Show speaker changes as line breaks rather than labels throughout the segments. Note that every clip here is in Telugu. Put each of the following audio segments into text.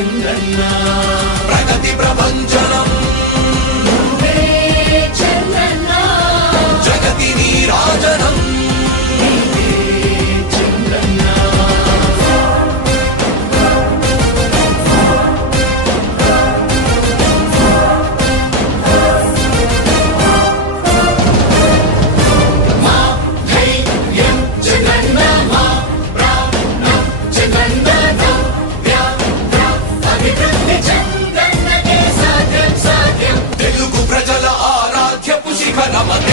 తెలంగణ
ప్రగతి ప్రపంచ Ramadana.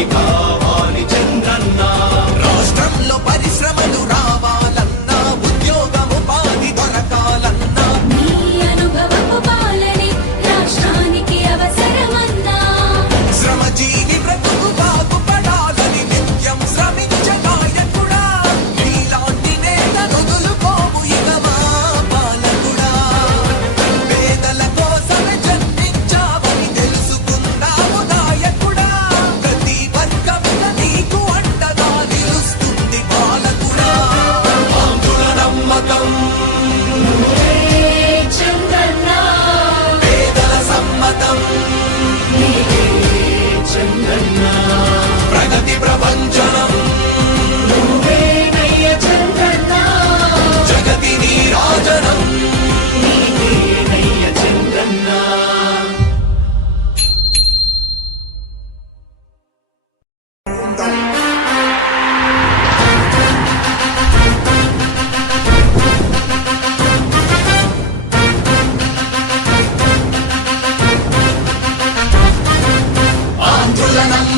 Happy birthday.
जगति प्रपञ्च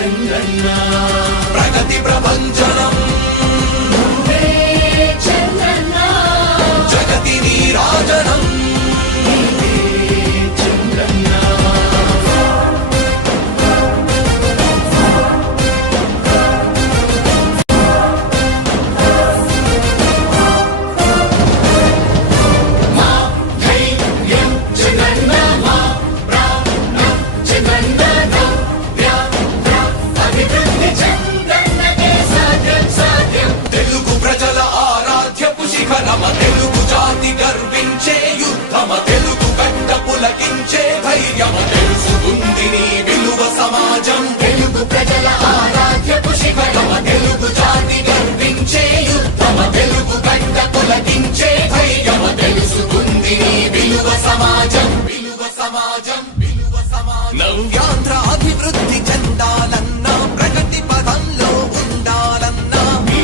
సంగన్న
ప్రగతి ప్రపంచం. నవ్యాంధ్ర అభివృద్ధి చెందాలన్నా ప్రగతి పదంలో ఉండాలన్నా. మీ